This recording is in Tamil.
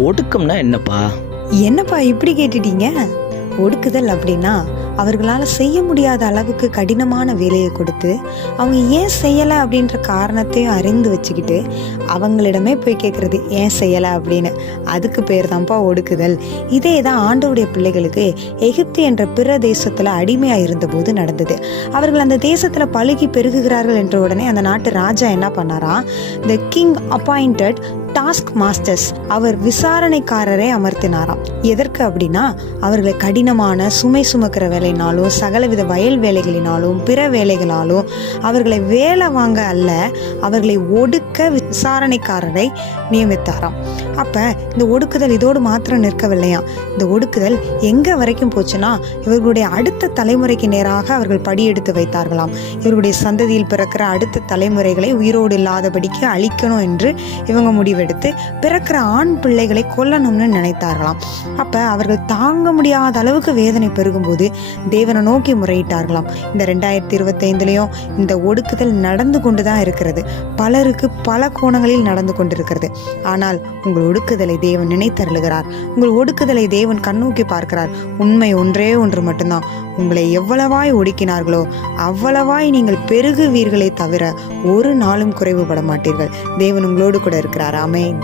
ஒடுக்கம்னா என்னப்பா? என்னப்பா இப்படி கேட்டுட்டீங்க? ஒடுக்குதல் அப்படின்னா அவர்களால் செய்ய முடியாத அளவுக்கு கடினமான வேலையை கொடுத்து அவங்க ஏன் செய்யலை அப்படின்ற காரணத்தையும் அறிந்து வச்சுக்கிட்டு அவங்களிடமே போய் கேட்குறது ஏன் செய்யலை அப்படின்னு. அதுக்கு பேர் தான்ப்பா ஒடுக்குதல். இதே தான் ஆண்டவருடைய பிள்ளைகளுக்கு எகிப்து என்ற பிற தேசத்தில் அடிமையாக இருந்தபோது நடந்தது. அவர்கள் அந்த தேசத்தில் பழுகி பெருகுகிறார்கள் என்ற உடனே அந்த நாட்டு ராஜா என்ன பண்ணாரா, the king appointed task masters, அவர் விசாரணைக்காரரை அமர்த்தினாராம். எதற்கு அப்படின்னா அவர்களை கடினமான சுமை சுமக்கிற வேலையினாலும் சகலவித வயல் வேலைகளினாலும் பிற வேலைகளாலும் அவர்களை வேலை வாங்க அல்ல, அவர்களை ஒடுக்க விசாரணைக்காரரை நியமித்தாராம். அப்ப இந்த ஒடுக்குதல் இதோடு மாத்திரம் நிற்கவில்லையாம். இந்த ஒடுக்குதல் எங்க வரைக்கும் போச்சுன்னா இவர்களுடைய அடுத்த தலைமுறைக்கு நேராக அவர்கள் படியெடுத்து வைத்தார்களாம். இவர்களுடைய சந்ததியில் பிறக்கிற அடுத்த தலைமுறைகளை உயிரோடு இல்லாதபடிக்கு அழிக்கணும் என்று இவங்க முடிவெடுத்து பிறக்கிற ஆண் பிள்ளைகளை கொல்லணும்னு நினைத்தார்களாம். அப்ப அவர்கள் தாங்க முடியாத அளவுக்கு வேதனை பெருகும்போது தேவனை நோக்கி முறையிட்டார்களாம். இந்த 2025 இந்த ஒடுக்குதல் நடந்து கொண்டுதான் இருக்கிறது. பலருக்கு பல கோணங்களில் நடந்து கொண்டிருக்கிறது. ஆனால் உங்கள் ஒடுக்குதலை தேவன் நினைத்தருளுகிறார். உங்கள் ஒடுக்குதலை தேவன் கண்ணோக்கி பார்க்கிறார். உண்மை ஒன்றே ஒன்று மட்டும்தான், உங்களை எவ்வளவாய் ஒடுக்கினார்களோ அவ்வளவாய் நீங்கள் பெருகுவீர்களே தவிர ஒரு நாளும் குறைவுபட மாட்டீர்கள். தேவன் உங்களோடு கூட இருக்கிறார். ஆமென்.